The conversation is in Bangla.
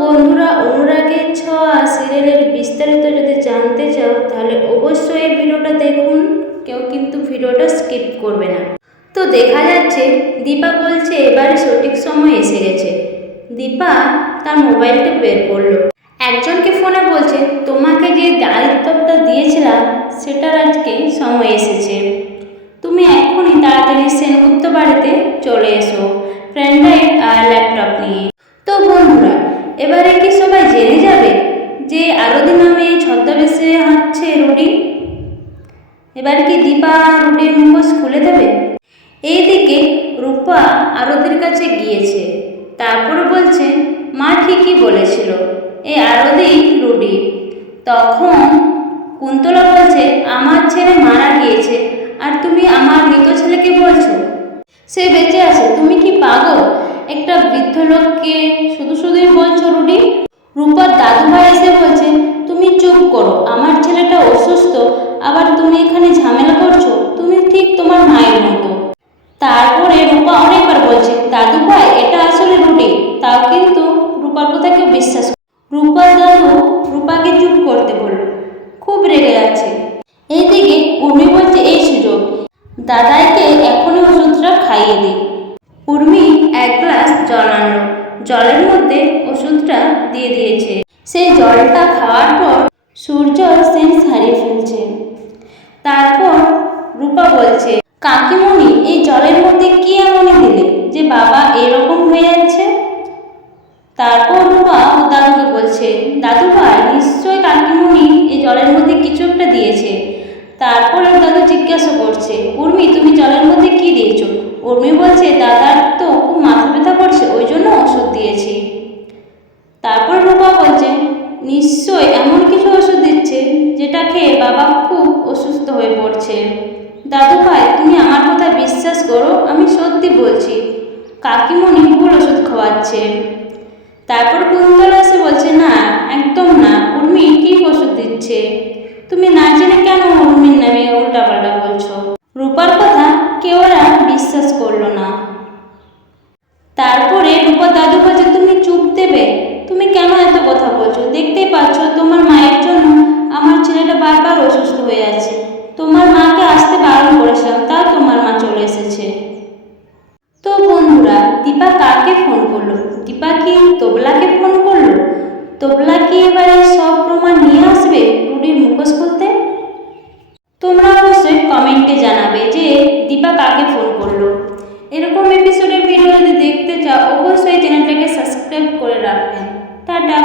বন্ধুরা, অনুরাগের ছোঁয়া সিরিয়ালের বিস্তারিত যদি জানতে চাও, তাহলে অবশ্যই এই ভিডিওটা দেখুন। কেউ কিন্তু ভিডিওটা স্কিপ করবে না। তো দেখা যাচ্ছে, দীপা বলছে এবারে সঠিক সময় এসে গেছে। দীপা তার মোবাইলটা বের করল। একজনকে ফোনে বলছে, তোমাকে যে দায়িত্বটা দিয়েছিলাম, সেটার আজকে সময় এসেছে। তুমি এখনই তাড়াতাড়ি সেনগুপ্ত বাড়িতে চলে এসো। ফ্রেন্ড আর ল্যাপটপ নিয়ে তো বন্ধুরা এবারে কি সবাই জেনে যাবে যে আরতি নামে ছদ্মবেশে হাঁটছে রুডি এবার কি দীপা রুডির মুখোশ খুলে দেবে? এইদিকে রূপা আরতির কাছে গিয়েছে। তারপর বলছে, মা ঠিকই বলেছিল, এই আরতি রুটি। তখন কুন্তলা বলছে, আমার ছেলে মারা গিয়েছে, আর তুমি আমার মৃত ছেলেকে বলছো? সে বেঁচে আছে, তুমি কি পাগল? একটা বৃদ্ধ লোককে শুধু শুধুই বলছো রুটি? রূপার দাদু ভাই এসে বলছে তুমি চুপ করো আমার ছেলেটা অসুস্থ আবার তুমি এখানে ঝামেলা করছ? তুমি ঠিক তোমার মায়ের মতো। তারপরে রূপা অনেকবার বলছে, দাদু ভাই, এটা আসলে রুটি। তাও কিন্তু রূপার কথা কেউ বিশ্বাস। রূপার দাদু রূপাকে চুপ করতে বলল, খুব রেগে যাচ্ছে। এইদিকে উর্মি বলছে, এই সুযোগ, দাদাইকে এখনই ওষুধটা খাইয়ে দিই উর্মি এক গ্লাস জল আনলো। জলের মধ্যে ওষুধটা দিয়ে দিয়েছে। সেই জলটা খাওয়ার পর সূর্য সেন্স হারিয়ে ফেলছে। তারপর রূপা বলছে, কাকিমণি, এই জলের মধ্যে কি এমনই দিলে যে বাবা এরকম হয়ে যাচ্ছে? তারপর রূপা দাদুকে বলছে, দাদু ভাই, নিশ্চয় কাকিমণি এই জলের মধ্যে কিছু একটা দিয়েছে। তারপরে দাদু জিজ্ঞাসা করছে, উর্মি, তুমি জলের মধ্যে কি দিয়েছ? উর্মি বলছে, দাদার তো খুব মাথা ব্যথা করছে, ওই জন্য ওষুধ দিয়েছি। তারপর রূপা বলছে, নিশ্চয় এমন কিছু ওষুধ দিচ্ছে যেটা খেয়ে বাবা খুব অসুস্থ হয়ে পড়ছে দাদু ভাই তুমি আমার কথা বিশ্বাস করো, আমি সত্যি বলছি। কাকিমণি ভুল ওষুধ খাওয়াচ্ছে। তারপর কুন্তলা এসে বলছে, না, একদম না, উর্মি ঠিক ওষুধ দিচ্ছে। তুমি না জেনে কেন উর্মির নামে উল্টাপাল্টা বলছো? রূপার কথা কেউ ওরা বিশ্বাস করল না। তারপরে রূপা দাদু বলছে তুমি চুপ দেবে, তুমি কেন এত কথা বলছো? দেখতেই পাচ্ছ তোমার মায়ের জন্য আমার ছেলেটা বারবার অসুস্থ হয়ে যাচ্ছে কি? তোবলাকে ফোন করল? তোবলা কি এবারে সব প্রমাণ নিয়ে আসবে রুডির মুখোশ খুলতে? তোমরা অবশ্যই কমেন্টে জানাবে যে দীপা কাকে ফোন করল। এরকম এপিসোডের ভিডিও যদি দেখতে চাও, অবশ্যই চ্যানেলটাকে সাবস্ক্রাইব করে রাখবেন টাটা